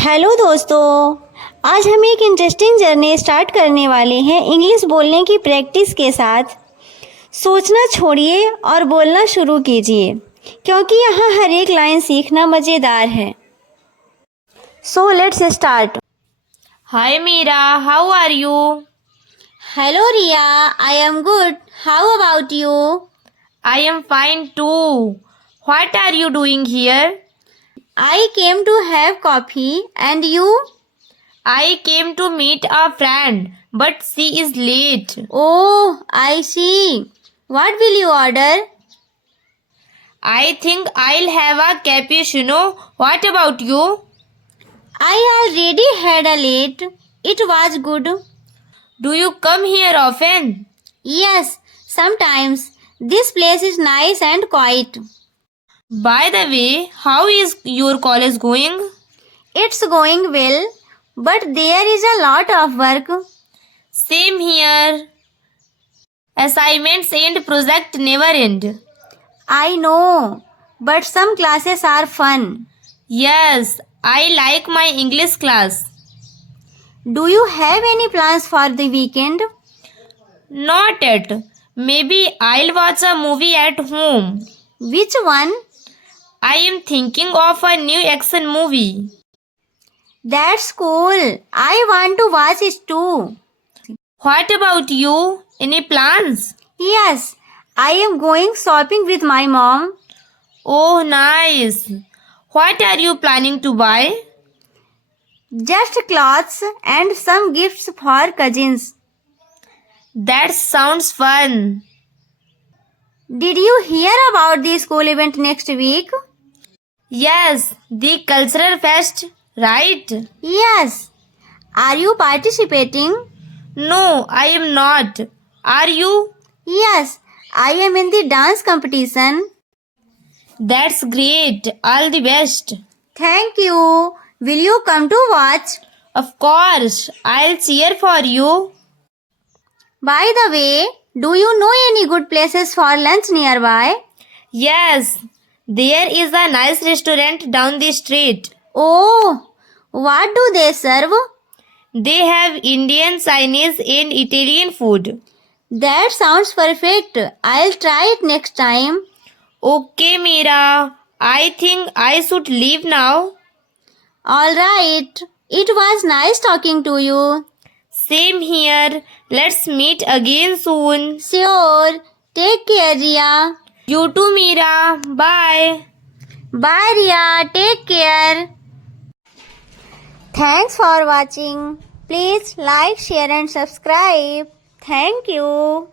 Hello दोस्तों, आज हम एक इंटरेस्टिंग जर्नी स्टार्ट करने वाले हैं इंग्लिश बोलने की प्रैक्टिस के साथ। सोचना छोड़िए और बोलना शुरू कीजिए, क्योंकि यहाँ हर एक लाइन सीखना मज़ेदार है। So let's start. Hi Meera, how are you? Hello Riya, I am good. How about you? I am fine too. What are you doing here? I came to have coffee and you? I came to meet a friend, but she is late. Oh, I see. What will you order? I think I'll have a cappuccino. What about you? I already had a late. It was good. Do you come here often? Yes, sometimes. This place is nice and quiet. By the way, how is your college going? It's going well, but there is a lot of work. Same here. Assignments and project never end. I know, but some classes are fun. Yes, I like my English class. Do you have any plans for the weekend? Not yet. Maybe I'll watch a movie at home. Which one? I am thinking of a new action movie. That's cool. I want to watch it too. What about you? Any plans? Yes, I am going shopping with my mom. Oh, nice. What are you planning to buy? Just clothes and some gifts for cousins. That sounds fun. Did you hear about the school event next week? Yes, the cultural fest, right? Yes. Are you participating? No, I am not. Are you? Yes, I am in the dance competition. That's great. All the best. Thank you. Will you come to watch? Of course, I'll cheer for you. By the way, do you know any good places for lunch nearby? Yes, there is a nice restaurant down the street. Oh, what do they serve? They have Indian, Chinese, and Italian food. That sounds perfect. I'll try it next time. Okay, Meera. I think I should leave now. All right. It was nice talking to you. Same here. Let's meet again soon. Sure. Take care, Ria. You too, Meera. Bye. Bye, Ria. Take care. Thanks for watching. Please like, share and subscribe. Thank you.